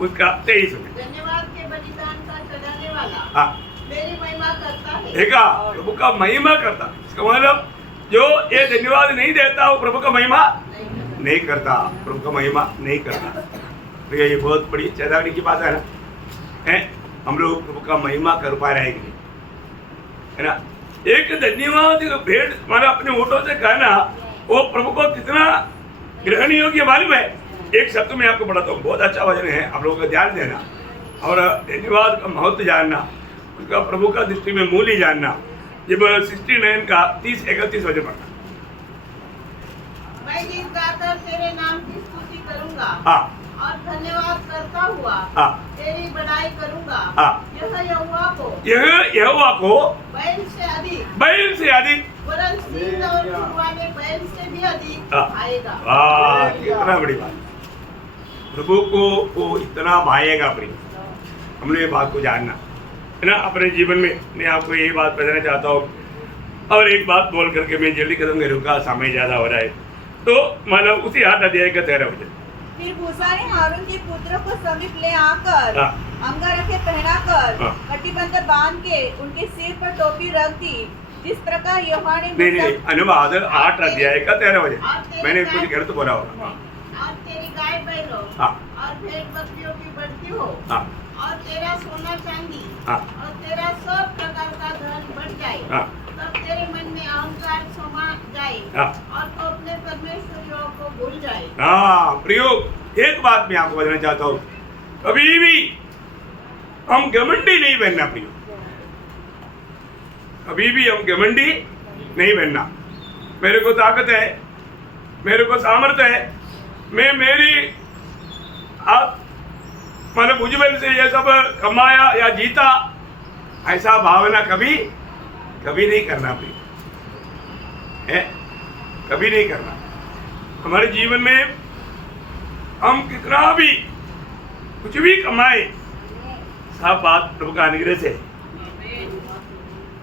उसका 23 धन्यवाद के बलिदान का चढ़ाने वाला हाँ मेरी महिमा करता है। देखा, प्रभु का महिमा करता। इसका मतलब जो ये धन्यवाद नहीं देता वो प्रभु का महिमा नहीं करता, प्रभु का महिमा नहीं करता। तो ये बहुत बड़ी चेतावनी की बात है ना, है? हम लोग प्रभु का महिमा कर पा रहे हैं, है ना? एक धन्यवाद भेंट हमारा अपने होठों से कहना, वो प्रभु को कितना ग्रहणीय योग्य मालूम है? एक शब्द में आपको बताता हूँ, बहुत अच्छा वचन है, आप लोगों का ध्यान देना और धन्यवाद का महत्व जानना, उसका प्रभु का दृष्टि में मूल्य जानना। जब 69 का 30-31 वचन पढ़ना। मैं गीत गाकर तेरे नाम की स्तुति करूंगा। हाँ, और धन्यवाद करता हुआ हाँ तेरी बड़ाई करूंगा। हाँ यह यहोवा को बैल से अधिक वरन सिंह और खुर वाले बैल से भी अधिक हाँ। आएगा। वाह, कितना बड़ी बात। प्रभु को वो इतना भाएगा प्रिय, हमने ये बात को जानना है ना अपने जीवन में। मैं आपको ये बात बताना चाहता हूँ और एक बात बोल करके मैं जल्दी कदम करूँगा, समय ज्यादा हो रहा है। तो मतलब उसी 8 अध्याय का 13 वचन। फिर मूसा ने हारून के पुत्रों को समीप ले आकर हाँ। अंगरखे पहनाकर हाँ। कटिबंध बांध के उनके सिर पर टोपी रख दी, जिस प्रकार यहोवा ने नहीं अनुवाद 8 अध्याय का 13 वचन। और मैंने कुछ गलत बोला होगा। और तेरी गाय बैलों हाँ और भेड़ बकरियों की बढ़ती हो हाँ और तेरा सोना चांदी हाँ और तेरा सब प्रकार का धन बढ़ जाए। हाँ तब तेरे मन में अहंकार समा जाए हाँ और तो अपने परमेश्वरियों को भूल जाए। हाँ प्रियो, एक बात मैं आपको बताना चाहता हूँ, कभी भी हम घमंडी नहीं बनना प्रियो, कभी भी हम घमंडी नहीं बनना। मेरे को ताकत है, मेरे को सामर्थ्य है, मैं मेरी आप मतलब उज्जवल से ये सब कमाया या जीता, ऐसा भावना कभी कभी नहीं करना प्रिय है, कभी नहीं करना। हमारे जीवन में हम कितना भी कुछ भी कमाए, सब बात प्रभु का अनुग्रह से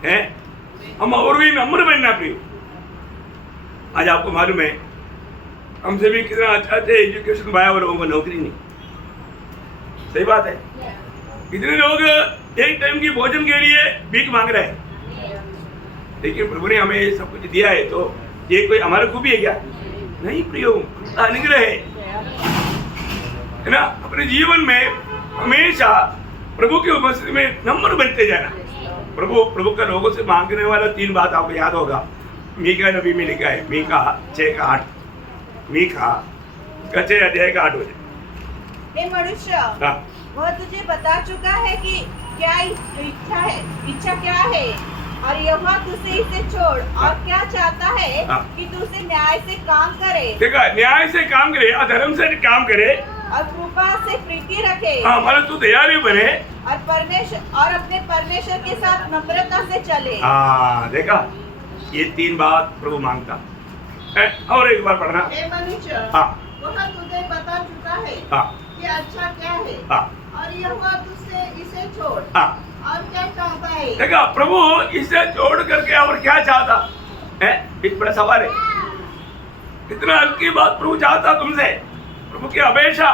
है। हम और भी नम्र बनना प्रिय। आज आपको मालूम है हमसे भी कितना अच्छा एजुकेशन पाया और लोगों को नौकरी नहीं। सही बात है, कितने लोग एक टाइम की भोजन के लिए भीख मांग रहे हैं, लेकिन प्रभु ने हमें सब कुछ दिया है, तो ये कोई हमारा खूबी है क्या? नहीं प्रियो, अनुग्रह है ना। अपने जीवन में हमेशा प्रभु की उपस्थिति में नम्र बनते जाना। प्रभु का लोगों से मांगने वाला 3 बात आपको याद होगा। मीका नबी में लिखा है, मीका 6:8, मीका 6 अध्याय का 8 वचन। हे मनुष्य, वह तुझे बता चुका है कि क्या इच्छा क्या है, और यहोवा तुझसे इसे छोड़ और क्या चाहता है कि तू उसे न्याय से काम करे। देखा, न्याय से काम करे, अधर्म से काम करे और कृपा से प्रीति रखे। हाँ, मतलब तू दयालु बने और अपने परमेश्वर के साथ नम्रता से चले। हाँ देखा, ये 3 बात प्रभु मांगता है। और एक बार पढ़ना। हे मनुष्य, हाँ वह तुझे बता चुका है हाँ कि अच्छा क्या है, हाँ और यहोवा तुझसे इसे छोड़ हाँ और क्या चाहता है। देखा, प्रभु इसे छोड़ करके और क्या चाहता है? एक बड़ा सवाल है। कितना हल्की बात प्रभु चाहता तुमसे, प्रभु की अपेक्षा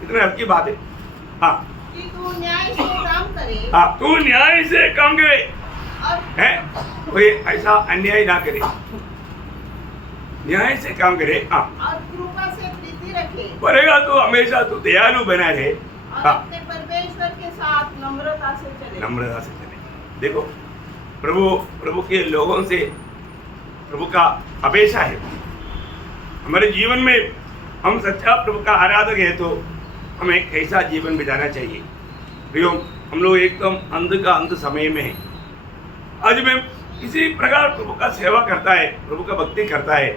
कितना हल्की बात है। हाँ कि तू न्याय से काम करे। हाँ, तू न्याय से काम करे और है, कोई ऐसा अन्याय ना करे, न्याय से काम करे। हाँ, और कृपा से प्रीति रखे करेगा तो हमेशा तू दयालु बना रहे। और हाँ, अपने परमेश्वर के साथ नम्रता से चले। नम्रता से चले। देखो, प्रभु के लोगों से प्रभु का अपेक्षा है। हमारे जीवन में हम सच्चा प्रभु का आराधक है तो हमें कैसा जीवन बिताना चाहिए। प्रियो, हम लोग एकदम अंध का अंत समय में है। आज में किसी प्रकार प्रभु का सेवा करता है, प्रभु का भक्ति करता है,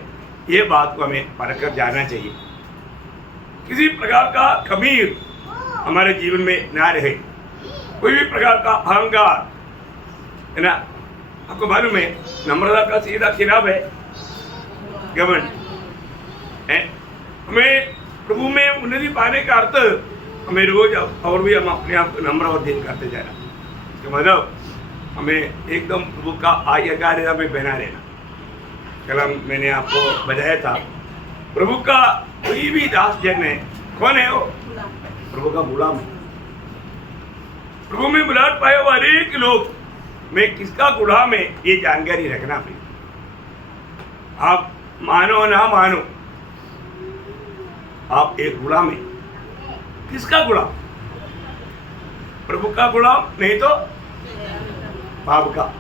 ये बात को हमें परख कर जाना चाहिए। किसी प्रकार का कमी हमारे जीवन में ना रहे, कोई भी प्रकार का अहंकार है ना। आपको मालूम है, नम्रता का सीधा खिलाफ है घमंड है। हमें प्रभु में उन्नति पाने का अर्थ हमें रोज और भी हम अपने आप को नम्र और दिन करते जाना। तो मतलब हमें एकदम प्रभु का आज्ञाकारिता में बना रहना। कल मैंने आपको बताया था, प्रभु का कोई भी दास जन है, कौन है वो? प्रभु का गुलाम है। प्रभु में बुलाहट पाए हुए अनेक लोग में किसका गुलाम है, ये जानकारी रखना भी। आप मानो ना मानो, आप एक गुलाम है। किसका गुलाम? प्रभु का गुलाम, नहीं तो पाप का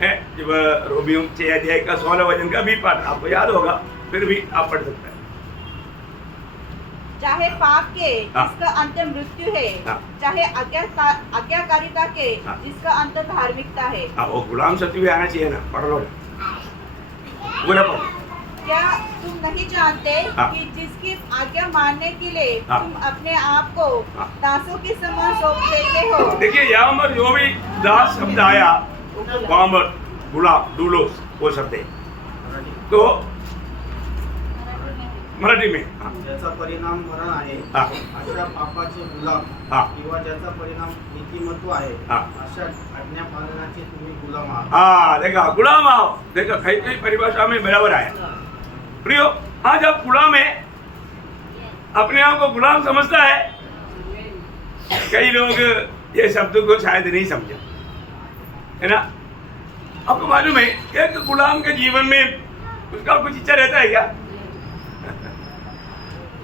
है। जब रोमियो 6 अध्याय का 16 वचन का भी पाठ आपको याद होगा, फिर भी आप पढ़ सकते हैं। चाहे पाप के हाँ। जिसका अंत मृत्यु है, हाँ। चाहे आज्ञाकारिता के हाँ। जिसका अंत धार्मिकता है। हाँ, वो गुलाम शक्ति भी आना चाहिए ना। पढ़ लो, पूरा पढ़। क्या तुम नहीं जानते हाँ। कि जिसकी आज्ञा मानने के लिए हाँ। तुम अपने आप को हाँ। दासों के समान सौंप देते हो। देखिए यहाँ पर जो भी दास शब्द आया वहाँ पर गुलाम डूलोस वो शब्द है। तो मराठी में हाँ। ज्याचा परिणाम मरण आहे हाँ। अशा पापाचे गुलाम हाँ। किंवा ज्याचा परिणाम नीतिमत्व आहे हाँ। अशा आज्ञा पालनाचे तुम्ही गुलाम आहात। हाँ देखा गुलाम आओ, देखा कई कई परिभाषा में बराबर आया। प्रियो आज आप गुलाम है, अपने आप को गुलाम समझता है। कई लोग ये शब्द को शायद नहीं समझे, है ना। आपको मालूम है एक गुलाम के जीवन में उसका कुछ इच्छा रहता है क्या?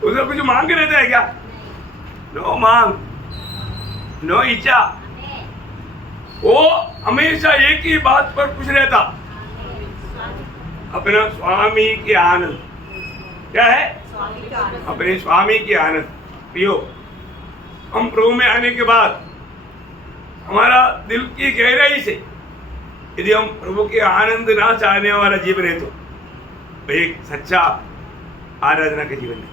उसका कुछ मांग रहता है क्या? नो मांग, नो इच्छा। वो हमेशा एक ही बात पर खुश रहता, अपना स्वामी की आनंद। क्या है? स्वामी का आनंद। अपने स्वामी की आनंद। प्रियो हम प्रभु में आने के बाद हमारा दिल की गहराई से यदि हम प्रभु के आनंद ना चाहने वाला जीवन है तो एक सच्चा आराधना का जीवन नहीं,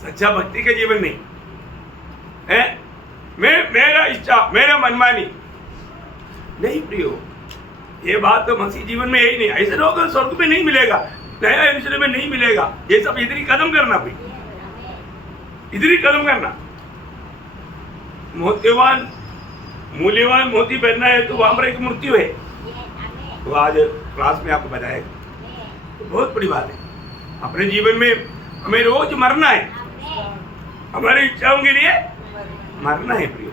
सच्चा भक्ति का जीवन नहीं है। मेरा इच्छा, मेरा मनमानी नहीं प्रियो, ये बात तो मसीह जीवन में है ही नहीं। ऐसे लोग स्वर्ग में नहीं मिलेगा, नया यरूशलेम में नहीं मिलेगा। ये सब इधर ही कदम करना, भाई इधर ही कदम करना। मूल्यवान मोती पहनना है तो वहां पर एक मृत्यु है। तो आज क्लास में आपको बताया तो बहुत बड़ी बात है। अपने जीवन में हमें रोज मरना है, हमारी इच्छाओं के लिए मरना है प्रियो।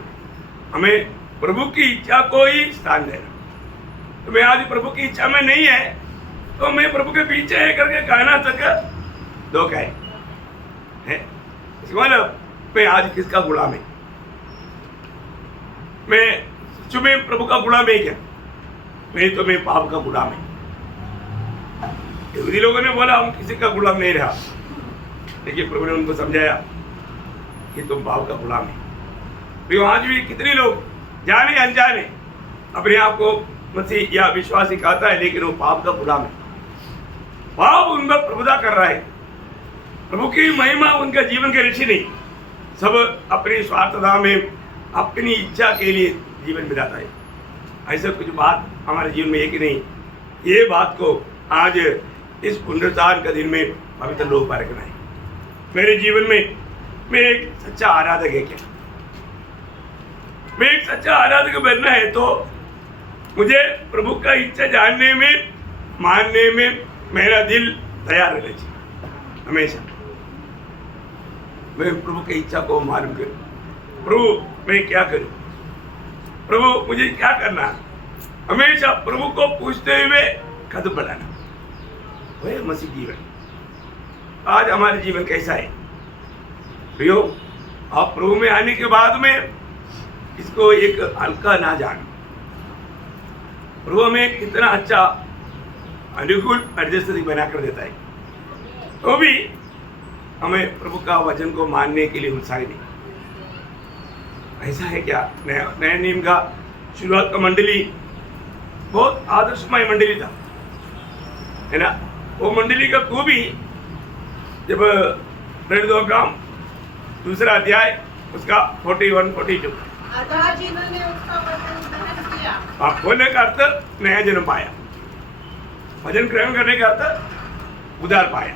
हमें प्रभु की इच्छा को ही स्थान देना। तो मैं आज प्रभु की इच्छा में नहीं है तो मैं प्रभु के पीछे है करके कहना तक धोखा है। मतलब मैं आज किसका गुलाम है? मैं सच में प्रभु का गुलाम है क्या? मैं तो मैं पाप का गुलाम है। यहूदी लोगों ने बोला हम किसी का गुलाम नहीं रहा, लेकिन प्रभु ने उनको समझाया कि तुम पाप का गुलाम है। तो आज भी कितने लोग जाने अनजाने अपने आप को मसीह या विश्वासी कहता है, लेकिन वो पाप का गुलाम है। पाप उन पर प्रभुता कर रहा है, प्रभु की महिमा उनका जीवन के ऋषि नहीं। सब अपनी स्वार्थता में अपनी इच्छा के लिए जीवन बिताता है। ऐसा कुछ बात हमारे जीवन में है कि नहीं? ये बात को आज इस पुनरुत्थान का दिन में पवित्र लोग परखना है। मेरे जीवन में मैं एक सच्चा आराधक है क्या? मैं एक सच्चा आराधक बनना है तो मुझे प्रभु का इच्छा जानने में, मानने में मेरा दिल तैयार रहना चाहिए हमेशा। मैं प्रभु की इच्छा को मालूम करूं, प्रभु मैं क्या करूं, प्रभु मुझे क्या करना है। हमेशा प्रभु को पूछते हुए कदम बढ़ाना, वह मसीह जीवन। आज हमारे जीवन कैसा है प्रियो? आप प्रभु में आने के बाद में इसको एक हल्का ना जानो। प्रभु हमें कितना अच्छा अनुकूल परिस्थिति बना कर देता है, तो भी हमें प्रभु का वचन को मानने के लिए उत्साही नहीं। ऐसा है क्या? नया नियम का शुरुआत का मंडली बहुत आदर्शमय मंडली था, है ना। वो मंडली का खूबी जब प्रेरितों का दूसरा अध्याय उसका 41-42 अतः जिन्होंने उसका वचन ग्रहण किया, आप बोलने का अर्थ नया जन्म पाया, वचन ग्रहण करने का अर्थ उद्धार पाया,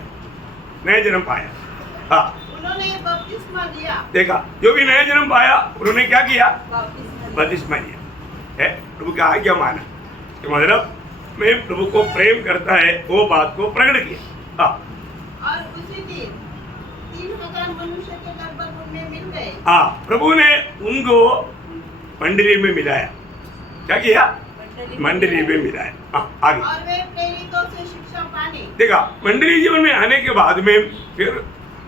नया जन्म पाया। हाँ, उन्होंने बपतिस्मा लिया। देखा, जो भी नया जन्म पाया उन्होंने क्या किया? बपतिस्मा बपतिस्मा लिया है। प्रभु का आज्ञा माना, तो मतलब मैं प्रभु को प्रेम करता है वो बात को प्रकट किया। हाँ, और उसी दिन 3000 मनुष्य के लगभग उनमें मिल गए। हाँ, प्रभु ने उनको मंडली में मिलाया। क्या किया? मंडली में मिलाया। हाँ, आगे और वे प्रेरितों से शिक्षा पाने। देखा, मंडली जीवन में आने के बाद में फिर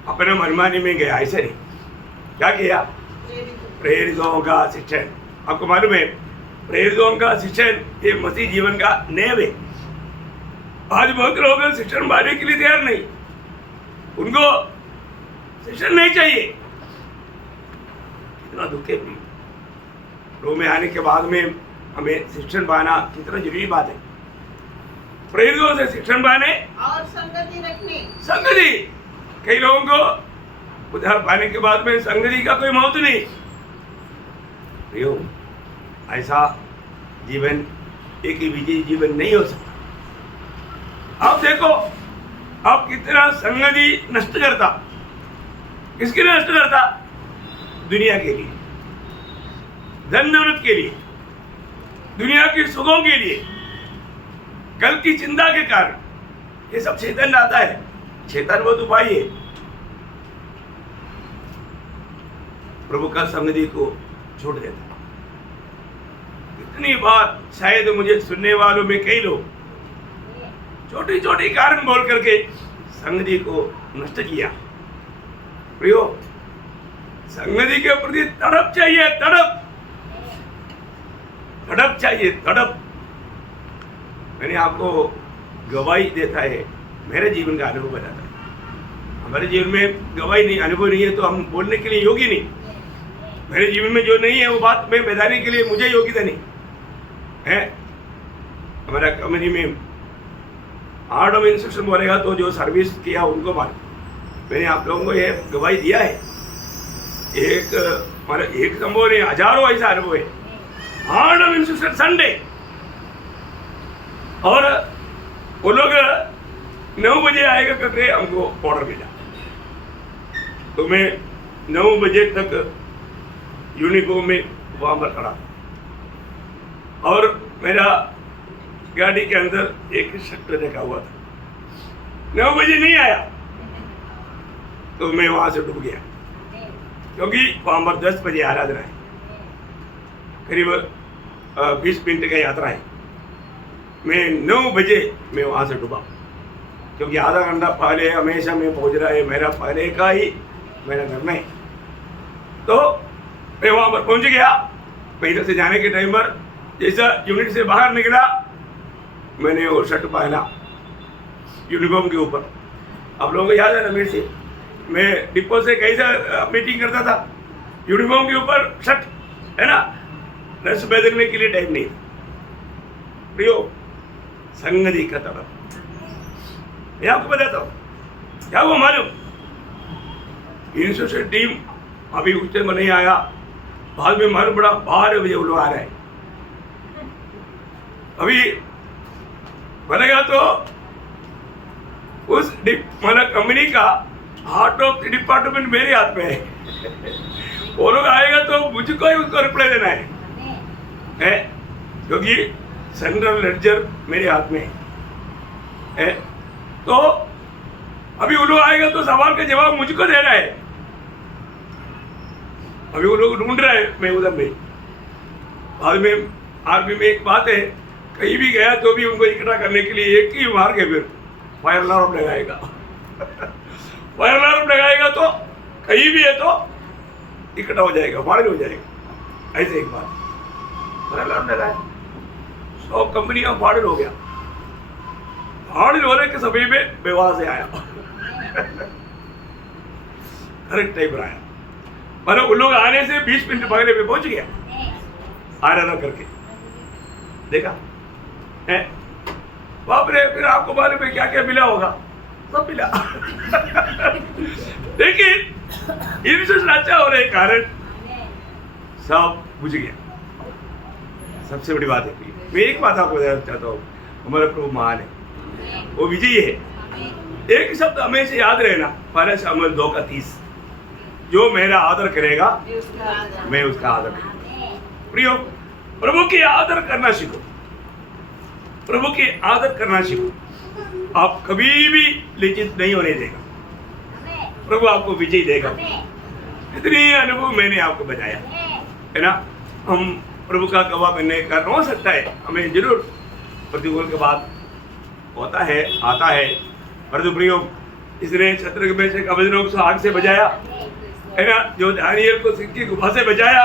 अपने मनमानी में गया, ऐसे नहीं। क्या किया? प्रेरितों का शिक्षण। आपको मालूम है प्रेरितों का शिक्षण ये मसीह जीवन का नेव है। आज बहुत लोग शिक्षण पाने के लिए तैयार नहीं, उनको शिक्षण नहीं चाहिए। कितना दुख है। प्रभु में आने के बाद में हमें शिक्षण पाना कितना जरूरी बात है। प्रेरितों से शिक्षण पाने और संगति रखने। संगति, कई लोगों को उद्धार पाने के बाद में संगति का कोई महत्व नहीं। ऐसा जीवन एक ही विजयी जीवन नहीं हो सकता। आप देखो आप कितना संगति नष्ट करता, किसके लिए नष्ट करता? दुनिया के लिए, धन दौलत के लिए, दुनिया की सुखों के लिए, कल की चिंता के कारण। ये सब शैतान आता है। शैतान बहुत उपाय है। प्रभु का संगति को छोड़ देता। इतनी बात शायद मुझे सुनने वालों में कई लोग छोटी छोटी कारण बोल करके संगति को नष्ट किया। प्रियो, संगति के प्रति तड़प चाहिए, तड़प चाहिए, तड़प। मैंने आपको गवाही देता है, मेरे जीवन का अनुभव बताता है। हमारे जीवन में गवाही नहीं, अनुभव नहीं है तो हम बोलने के लिए योग्य नहीं। मेरे जीवन में जो नहीं है वो बात मैं बताने के लिए मुझे योग्यता नहीं है। हमारा कंपनी में आर्ट ऑफ इंस्ट्रक्शन बोलेगा तो जो सर्विस किया उनको मालूम। मैंने आप लोगों को ये गवाही दिया है। एक संभव नहीं, हजारों ऐसा अनुभव है। आर्ट ऑफ इंस्ट्रक्शन संडे, और वो लोग 9 बजे आएगा करके हमको ऑर्डर मिला, तो मैं 9 बजे तक यूनिफॉर्म में वहां पर खड़ा, और मेरा गाड़ी के अंदर एक शर्ट रखा हुआ था। 9 बजे नहीं आया तो मैं वहां से डूब गया, क्योंकि वहां पर 10 बजे आराधना है, करीब 20 मिनट का यात्रा है। मैं 9 बजे मैं वहां से डूबा, क्योंकि आधा घंटा पहले हमेशा मैं पहुंच रहा है, मेरा पहले का ही मेरा घर में। तो मैं वहां पर पहुंच गया। पहले से जाने के टाइम पर जैसा यूनिट से बाहर निकला, मैंने वो शर्ट पहना यूनिफॉर्म के ऊपर। आप लोगों को याद है ना, मेरे से मैं डिपो से कैसा मीटिंग करता था, यूनिफॉर्म के ऊपर शर्ट है ना, रस बदलने के लिए टाइम नहीं। प्रियो, संगति का तड़प, मैं आपको बताता हूँ क्या वो मालूम। इंस्टीट्यूशन टीम अभी उस टाइम नहीं आया, बाद में मालूम पड़ा 12 बजे वो लोग आ रहे हैं। अभी बनेगा तो उस मतलब कंपनी का हार्ट ऑफ द डिपार्टमेंट मेरे हाथ में है। वो लोग आएगा तो मुझको ही उसको रिप्लाई देना है, क्योंकि सेंट्रल लेडजर मेरे हाथ में है। तो अभी वो लोग आएगा तो सवाल का जवाब मुझको देना है। अभी वो लोग ढूंढ रहे हैं, मैं उधर नहीं। बाद में आर्मी में एक बात है, कहीं भी गया तो भी उनको इकट्ठा करने के लिए एक ही मार्ग है, फिर फायर अलार्म लगाएगा। फायर अलार्म लगाएगा तो कहीं भी है तो इकट्ठा हो जाएगा, फायर हो जाएगा। ऐसे एक बात फायर अलार्म लगाया, 100 कंपनियां फायर हो गया। फायर होने के समय में मैं वहां से आया, करेक्ट टाइम पर आया। मतलब उन लोग आने से 20 मिनट पहले मैं पहुंच गया आराधना करके। देखा है बाप रे, फिर आपको मालूम है क्या क्या मिला होगा, सब मिला। लेकिन इंस्टीट्यूशन अच्छा होने के कारण सब बुझ गया। सबसे बड़ी बात है, मैं एक बात आपको बताना चाहता हूँ, हमारा प्रभु महान है, वो विजयी है। एक शब्द हमेशा याद रहना, पहले शामिल 2:30, जो मेरा आदर करेगा मैं उसका आदर करूंगा। प्रियो, प्रभु की आदर करना सीखो, प्रभु की आदर करना सीखो। आप कभी भी लज्जित नहीं होने देगा, प्रभु आपको विजय देगा। इतनी अनुभव मैंने आपको बताया है ना। हम प्रभु का गवाह बनने का हो सकता है, हमें जरूर प्रतिकूल के बाद होता है, आता है, परंतु प्रियो, इसने शत्रु में से अबेदनगो को आग से बचाया है ना, जो दानियल को सिंह की गुफा से बचाया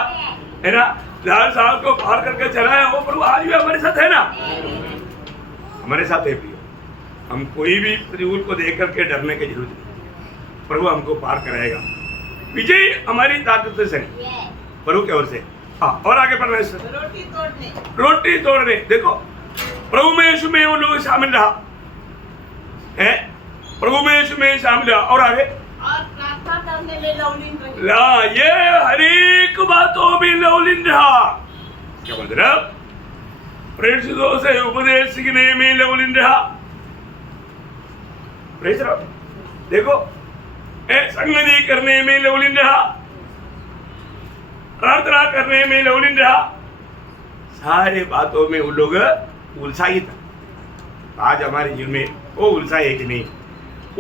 है ना, लाल साहब को पार करके चलाया, वो प्रभु आज भी हमारे साथ है ना, हमारे साथ है। प्रियो, हम कोई भी प्रतिकूल को देख करके डरने की जरूरत नहीं, प्रभु हमको पार कराएगा। विजय हमारी ताकत से नहीं, प्रभु की ओर से। हाँ, और आगे बढ़ना है। रोटी तोड़ने, देखो प्रभु में यीशु में वो लोग शामिल रहा है, प्रभु में यीशु में शामिल रहा। और आगे और प्रार्थना करने में लवलीन रहे। ला ये हर एक बातों में लवलीन रहा। क्या मतलब? प्रेषितों से उपदेश सीखने में लवलीन रहा। प्रेष रहा, देखो संगति करने में लवलीन रहा, प्रार्थना करने में लवलीन रहा, सारे बातों में वो लोग उलझाई था। आज हमारे जीवन में वो उलझा है कि नहीं,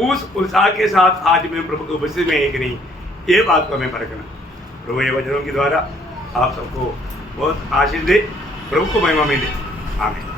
उस उत्साह के साथ आज में प्रभु की उपस्थिति में है कि नहीं, ये बात को हमें परखना। प्रभु ये वचनों के द्वारा आप सबको बहुत आशीष दे, प्रभु को महिमा मिले। आमीन।